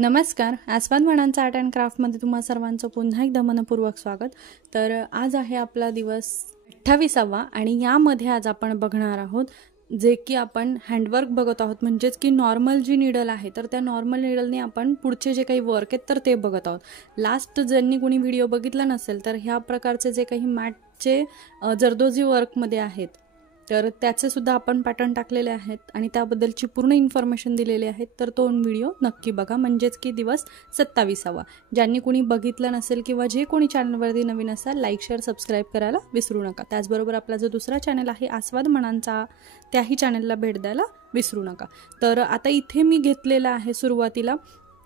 नमस्कार. आस्वाद म्हणांचा art and क्राफ्टमध्ये तुम्हा सर्वांचं पुन्हा एकदा मनपूर्वक स्वागत. तर आज आहे आपला दिवस 28वा आणि यामध्ये आज आपण बघणार आहोत जे की आपण हँडवर्क बघत आहोत, म्हणजेच की नॉर्मल जी निडल आहे तर त्या नॉर्मल निडलने आपण पुढचे जे काही वर्क आहेत तर ते बघत आहोत. लास्ट ज्यांनी कोणी व्हिडिओ बघितला नसेल तर ह्या प्रकारचे जे काही मॅटचे जरदोजी वर्कमध्ये आहेत तर त्याचे सुद्धा आपण पॅटर्न टाकलेले आहेत आणि त्याबद्दलची पूर्ण इन्फॉर्मेशन दिलेली आहे. तर तो व्हिडिओ नक्की बघा, म्हणजेच की दिवस 27वा. ज्यांनी कोणी बघितलं नसेल किंवा जे कोणी चॅनलवरती नवीन असाल लाईक शेअर सबस्क्राईब करायला विसरू नका. त्याचबरोबर आपला जो दुसरा चॅनल आहे आस्वाद म्हणांचा त्याही चॅनलला भेट द्यायला विसरू नका. तर आता इथे मी घेतलेलं आहे सुरुवातीला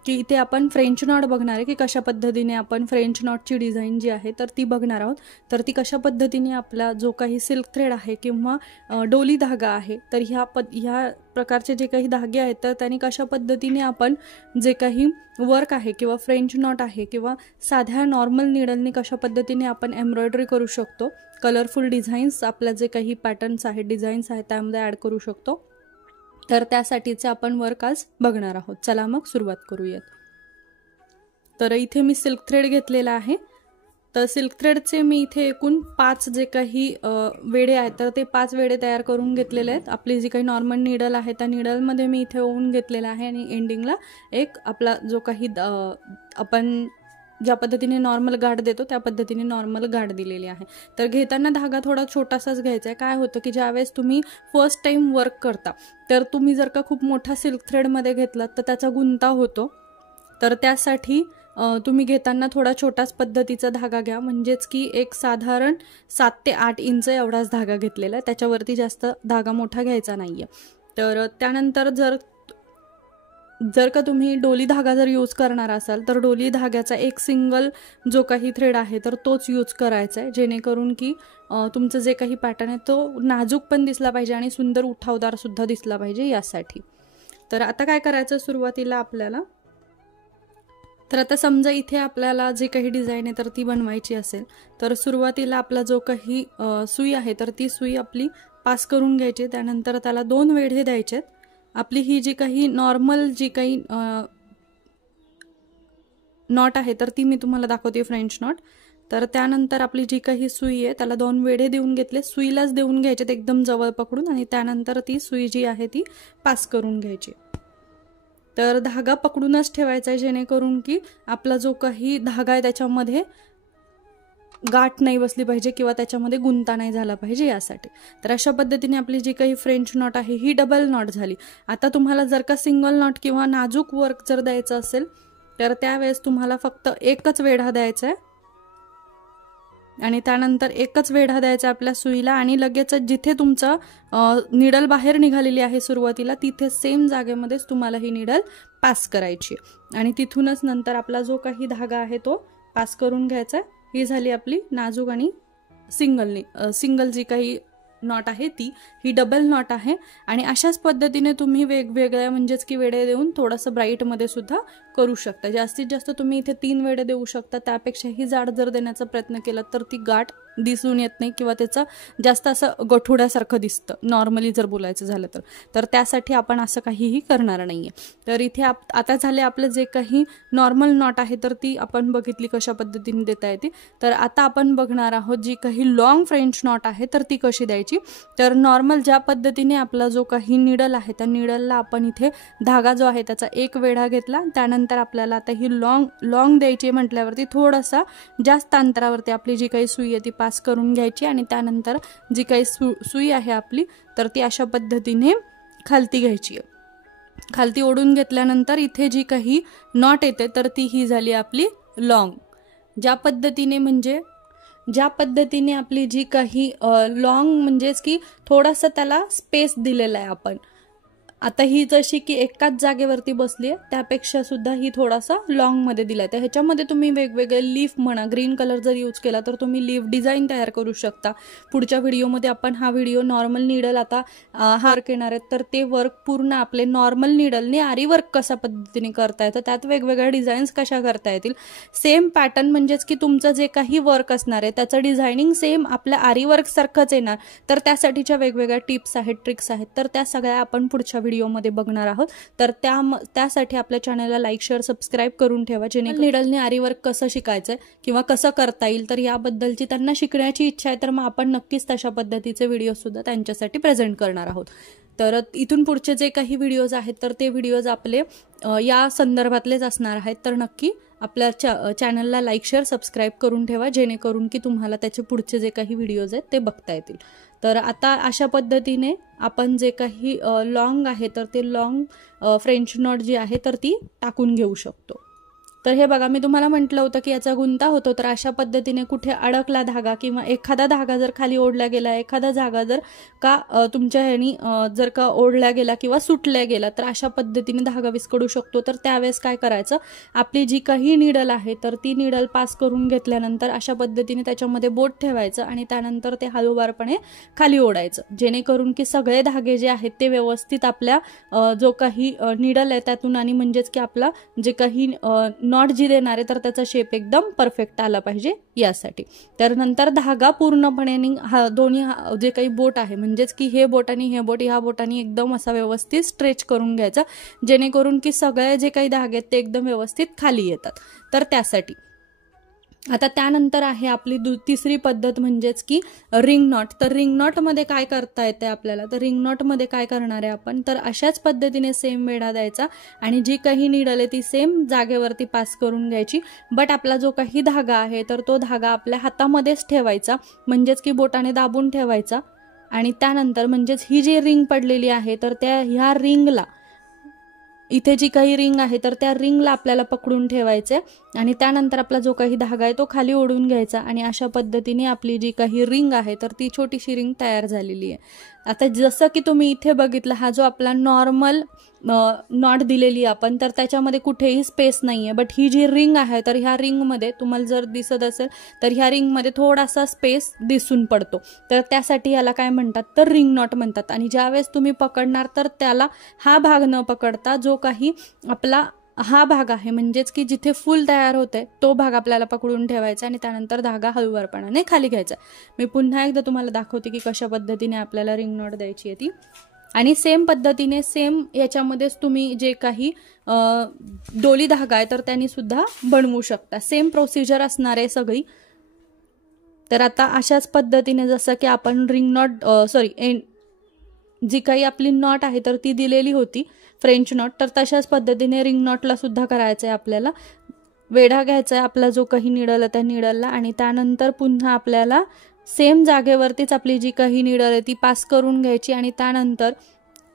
की इथे आपण फ्रेंच नॉट बघणार आहे की कशा पद्धतीने आपण फ्रेंच नॉटची डिझाईन जी आहे तर ती बघणार आहोत. तर ती कशा पद्धतीने आपला जो काही सिल्क थ्रेड आहे किंवा डोली धागा आहे तर ह्या प्रकारचे जे काही धागे आहेत तर त्यांनी कशा पद्धतीने आपण जे काही वर्क आहे किंवा फ्रेंच नॉट आहे किंवा साध्या नॉर्मल निडलने कशा पद्धतीने आपण एम्ब्रॉयडरी करू शकतो, कलरफुल डिझाईन्स आपल्या जे काही पॅटर्न्स आहेत डिझाईन्स आहेत त्यामध्ये ॲड करू शकतो. तर त्यासाठीचे आपण वर्क आज बघणार आहोत. चला मग सुरुवात करूयात. तर इथे मी सिल्क थ्रेड घेतलेला आहे. तर सिल्क थ्रेडचे मी इथे एकूण 5 जे काही वेडे आहेत तर ते 5 वेडे तयार करून घेतलेले आहेत. आपली जी काही नॉर्मल निडल आहे त्या निडलमध्ये मी इथे ओवून घेतलेला आहे आणि एंडिंगला एक आपला जो काही आपण ज्या पद्धतीने नॉर्मल गाठ देतो त्या पद्धतीने नॉर्मल गाठ दिलेली आहे. तर घेताना धागा थोडा छोटासाच घ्यायचा आहे. काय होतं की ज्यावेळेस तुम्ही फर्स्ट टाइम वर्क करता तर तुम्ही जर का खूप मोठा सिल्क थ्रेडमध्ये घेतलात तर त्याचा गुंता होतो. तर त्यासाठी तुम्ही घेताना थोडा छोटाच पद्धतीचा धागा घ्या, म्हणजेच की एक साधारण 7 ते 8 इंच एवढाच धागा घेतलेला आहे, त्याच्यावरती जास्त धागा मोठा घ्यायचा नाहीये. तर त्यानंतर जर का तुम्ही डोली धागा जर यूज करणार असाल तर डोली धाग्याचा एक सिंगल जो काही थ्रेड आहे तर तोच यूज करायचा आहे, जेणेकरून की तुमचं जे काही पॅटर्न आहे तो नाजूक पण दिसला पाहिजे आणि सुंदर उठावदार सुद्धा दिसला पाहिजे यासाठी. तर आता काय करायचं सुरुवातीला आपल्याला, तर आता समजा इथे आपल्याला जे काही डिझाईन आहे तर ती बनवायची असेल तर सुरुवातीला आपला जो काही सुई आहे तर ती सुई आपली पास करून घ्यायची. त्यानंतर त्याला 2 वेढे द्यायचे. आपली ही जी काही नॉर्मल जी काही नॉट आहे तर ती मी तुम्हाला दाखवते फ्रेंच नॉट. तर त्यानंतर आपली जी काही सुई आहे त्याला 2 वेढे देऊन घेतले, सुईलाच देऊन घ्यायचे एकदम जवळ पकडून आणि त्यानंतर ती सुई जी आहे ती पास करून घ्यायची. तर धागा पकडूनच ठेवायचा आहे जेणेकरून की आपला जो काही धागा आहे त्याच्यामध्ये गाठ नाही बसली पाहिजे किंवा त्याच्यामध्ये गुंता नाही झाला पाहिजे यासाठी. तर अशा पद्धतीने आपली जी काही फ्रेंच नॉट आहे ही डबल नॉट झाली. आता तुम्हाला जर का सिंगल नॉट किंवा नाजूक वर्क जर द्यायचं असेल तर त्यावेळेस तुम्हाला फक्त एकच वेढा द्यायचा आहे आणि त्यानंतर एकच वेढा द्यायचा आपल्या सुईला आणि लगेच जिथे तुमचं निडल बाहेर निघालेली आहे सुरुवातीला तिथे सेम जागेमध्येच तुम्हाला ही निडल पास करायची आणि तिथूनच नंतर आपला जो काही धागा आहे तो पास करून घ्यायचा. ही झाली आपली नाजूक आणि सिंगल जी काही नॉट आहे ही डबल नॉट आहे. आणि अशाच पद्धतीने तुम्ही वेगवेगळ्या म्हणजेच की वेडे देऊन थोडंसं ब्राईटमध्ये सुद्धा करू शकता. जास्तीत जास्त तुम्ही इथे 3 वेडे देऊ शकता. त्यापेक्षाही जाड जर देण्याचा प्रयत्न केला तर ती गाठ दिसून येत नाही किंवा त्याचं जास्त असं गठुड्यासारखं दिसतं नॉर्मली जर बोलायचं झालं तर त्यासाठी आपण असं काहीही करणार नाहीये. तर इथे आता झाले आपलं जे काही नॉर्मल नॉट आहे तर ती आपण बघितली कशा पद्धतीने देता येते. तर आता आपण बघणार आहोत जी काही लॉंग फ्रेंच नॉट आहे तर ती कशी द्यायची. तर नॉर्मल ज्या पद्धतीने आपला जो काही निडल आहे त्या निडलला आपण इथे धागा जो आहे त्याचा एक वेढा घेतला. त्यानंतर आपल्याला आता ही लॉंग द्यायची म्हटल्यावरती थोडासा जास्त अंतरावरती आपली जी काही सुई आहे ती पास करून घ्यायची आणि त्यानंतर जी काही सुई आहे आपली तर ती अशा पद्धतीने खालती घ्यायची. खालती ओढून घेतल्यानंतर इथे जी काही नॉट येते तर ती ही झाली आपली लॉंग. ज्या पद्धतीने आपली जी काही लॉंग म्हणजेच की थोडासा त्याला स्पेस दिलेला आहे आपण. आता ही जशी की एकाच जागेवरती बसली आहे त्यापेक्षा सुद्धा ही थोडासा लॉंगमध्ये दिलाय. तर ह्याच्यामध्ये तुम्ही वेगवेगळे लीफ म्हणा, ग्रीन कलर जर यूज केला तर तुम्ही लीफ डिझाईन तयार करू शकता. पुढच्या व्हिडिओमध्ये आपण हा व्हिडिओ नॉर्मल निडल आता वर्क येणार आहेत तर ते वर्क पूर्ण आपले नॉर्मल निडलने आरी वर्क कशा पद्धतीने करता येतं, त्यात वेगवेगळ्या डिझाईन्स कशा करता येतील. सेम पॅटर्न म्हणजेच की तुमचं जे काही वर्क असणार आहे त्याचं डिझायनिंग सेम आपल्या आरी वर्क सारखंच येणार. तर त्यासाठीच्या वेगवेगळ्या टिप्स आहेत, ट्रिक्स आहेत तर त्या सगळ्या आपण पुढच्या व्हिडिओमध्ये बघणार आहोत. तर त्यासाठी आपल्या चॅनलला लाईक शेअर सबस्क्राईब करून ठेवा, जेणेकरून निडलने आरीवर्क कसं शिकायचं किंवा कसं करता येईल तर याबद्दलची त्यांना शिकण्याची इच्छा आहे, तर मग आपण नक्कीच तशा पद्धतीचे व्हिडिओ सुद्धा त्यांच्यासाठी प्रेझेंट करणार आहोत. तर इथून पुढचे जे काही व्हिडिओज आहेत तर ते व्हिडिओज आपले या संदर्भातलेच असणार आहेत. तर नक्की आपल्या चॅनलला लाईक शेअर सबस्क्राईब करून ठेवा, जेणेकरून की तुम्हाला त्याचे पुढचे जे काही व्हिडिओज आहेत ते बघता येतील. तर आता अशा पद्धतीने आपण जे काही लॉंग आहे तर ते लॉंग फ्रेंच नॉट जी आहे तर ती टाकून घेऊ शकतो. तर हे बघा, मी तुम्हाला म्हटलं होतं की याचा गुंता होतो, तर अशा पद्धतीने कुठे अडकला धागा किंवा एखादा धागा जर खाली ओढला गेला, एखादा धागा जर का तुमच्या ह्यानी जर का ओढला गेला किंवा सुटल्या गेला तर अशा पद्धतीने धागा विस्कडू शकतो. तर त्यावेळेस काय करायचं, आपली जी काही निडल आहे तर ती निडल पास करून घेतल्यानंतर अशा पद्धतीने त्याच्यामध्ये बोट ठेवायचं आणि त्यानंतर ते हळूवारपणे खाली ओढायचं, जेणेकरून की सगळे धागे जे आहेत ते व्यवस्थित आपल्या जो काही निडल आहे त्यातून आणि म्हणजेच की आपला जे काही नॉट जी देणार आहे तर त्याचा शेप एकदम परफेक्ट आला पाहिजे यासाठी. तर नंतर धागा पूर्णपणे दोन्ही जे काही बोट आहे म्हणजेच की हे बोट आणि हे बोट ह्या बोटाने एकदम असा व्यवस्थित स्ट्रेच करून घ्यायचा, जेणेकरून की सगळे जे काही धागे आहेत ते एकदम व्यवस्थित खाली येतात. तर त्यासाठी आता त्यानंतर आहे आपली तिसरी पद्धत म्हणजेच की रिंग नॉट. तर रिंग नॉटमध्ये काय करता येते आपल्याला, तर रिंग नॉटमध्ये काय करणार आहे आपण, तर अशाच पद्धतीने सेम वेढा द्यायचा आणि जी काही निडल आहे ती सेम जागेवरती पास करून घ्यायची. बट आपला जो काही धागा आहे तर तो धागा आपल्या हातामध्येच ठेवायचा, म्हणजेच की बोटाने दाबून ठेवायचा आणि त्यानंतर म्हणजेच ही जी रिंग पडलेली आहे तर ह्या रिंगला, इथे जी काही रिंग आहे तर त्या रिंगला आपल्याला पकडून ठेवायचे आणि त्यानंतर आपला जो काही धागा आहे तो खाली ओढून घ्यायचा आणि अशा पद्धतीने आपली जी काही रिंग आहे तर ती छोटीशी रिंग तयार झालेली आहे. आता जसं की तुम्ही इथे बघितलं, हा जो आपला नॉर्मल नॉट दिलेली आपण तर त्याच्यामध्ये कुठेही स्पेस नाहीये, बट ही जी रिंग आहे तर ह्या रिंगमध्ये तुम्हाला जर दिसत असेल तर ह्या रिंगमध्ये थोडासा स्पेस दिसून पडतो. तर त्यासाठी याला काय म्हणतात, तर रिंग नॉट म्हणतात. आणि ज्यावेळेस तुम्ही पकडणार तर त्याला हा भाग न पकडता जो काही आपला हा भाग आहे म्हणजेच की जिथे फुल तयार होते तो भाग आपल्याला पकडून ठेवायचा आणि त्यानंतर धागा हळूवारपणाने खाली घ्यायचा. मी पुन्हा एकदा तुम्हाला दाखवते की कशा पद्धतीने आपल्याला रिंग नॉट द्यायची आहे ती. आणि सेम पद्धतीने सेम याच्यामध्येच तुम्ही जे काही डोली धागा आहे तर त्यांनी सुद्धा बनवू शकता. सेम प्रोसिजर असणार आहे सगळी. तर आता अशाच पद्धतीने जसं की आपण रिंग नॉट जी काही आपली नॉट आहे तर ती दिलेली होती फ्रेंच नॉट, तर तशाच पद्धतीने रिंग नॉटला सुद्धा करायचं आहे. आपल्याला वेढा घ्यायचा आहे आपला जो काही निडल आहे त्या निडलला आणि त्यानंतर पुन्हा आपल्याला सेम जागेवरतीच आपली जी काही निडल आहे ती पास करून घ्यायची आणि त्यानंतर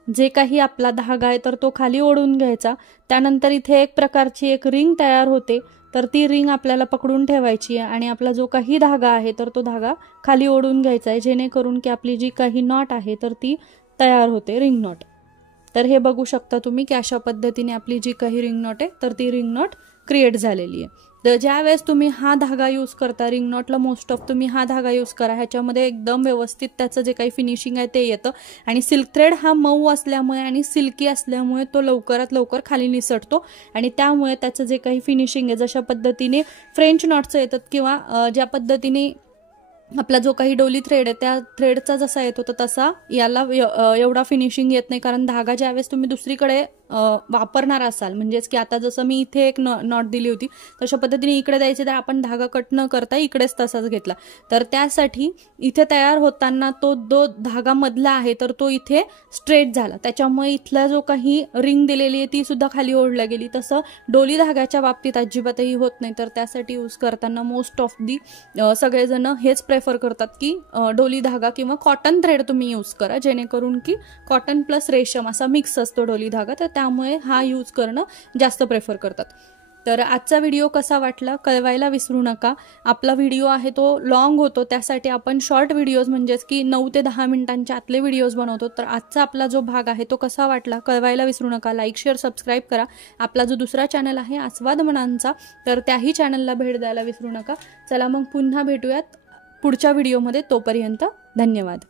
जे काही आपला धागा आहे तर तो खाली ओढून घ्यायचा. त्यानंतर इथे एक प्रकारची एक रिंग तयार होते, तर ती रिंग आपल्याला पकडून ठेवायची आहे आणि आपला जो काही धागा आहे तर तो धागा खाली ओढून घ्यायचा आहे, जेणेकरून की आपली जी काही नॉट आहे तर ती तयार होते, रिंग नॉट. तर हे बघू शकता तुम्ही की अशा पद्धतीने आपली जी काही रिंग नॉट आहे तर ती रिंग नॉट क्रिएट झालेली आहे. तर ज्यावेळेस तुम्ही हा धागा यूज करता रिंग नॉटला, मोस्ट ऑफ तुम्ही हा धागा यूज करा, ह्याच्यामध्ये एकदम व्यवस्थित त्याचं जे काही फिनिशिंग आहे ते येतं. आणि सिल्क थ्रेड हा मऊ असल्यामुळे आणि सिल्की असल्यामुळे तो लवकरात लवकर खाली निसटतो आणि त्यामुळे त्याचं जे काही फिनिशिंग आहे जशा पद्धतीने फ्रेंच नॉटचं येतात किंवा ज्या पद्धतीने आपला जो काही डोली थ्रेड आहे त्या थ्रेडचा जसा येत होता तसा याला एवढा फिनिशिंग येत नाही, कारण धागा ज्यावेळेस तुम्ही दुसरीकडे वापरणार असाल, म्हणजेच की आता जसं मी इथे एक नॉट दिली होती तशा पद्धतीने इकडे द्यायची तर आपण धागा कट न करता इकडेच तसाच घेतला. तर त्यासाठी इथे तयार होताना तो धागा मधला आहे तर तो इथे स्ट्रेट झाला, त्याच्यामुळे इथला जो काही रिंग दिलेली आहे ती सुद्धा खाली ओढल्या गेली. तसं डोली धाग्याच्या बाबतीत अजिबातही होत नाही. तर त्यासाठी यूज करताना मोस्ट ऑफ दी सगळेजण हेच प्रेफर करतात की डोली धागा किंवा कॉटन थ्रेड तुम्ही यूज करा, जेणेकरून की कॉटन प्लस रेशम असा मिक्स असतो डोली धागा, तर त्यामुळे हा यूज करणं जास्त प्रेफर करतात. तर आजचा व्हिडिओ कसा वाटला कळवायला विसरू नका. आपला व्हिडिओ आहे तो लॉंग होतो, त्यासाठी आपण शॉर्ट व्हिडिओज म्हणजेच की 9 ते 10 मिनिटांच्या आतले व्हिडिओज बनवतो. तर आजचा आपला जो भाग आहे तो कसा वाटला कळवायला विसरू नका. लाईक शेअर सबस्क्राईब करा. आपला जो दुसरा चॅनल आहे आस्वाद मनांचा, तर त्याही चॅनलला भेट द्यायला विसरू नका. चला मग पुन्हा भेटूयात पुढच्या व्हिडिओमध्ये. तोपर्यंत धन्यवाद.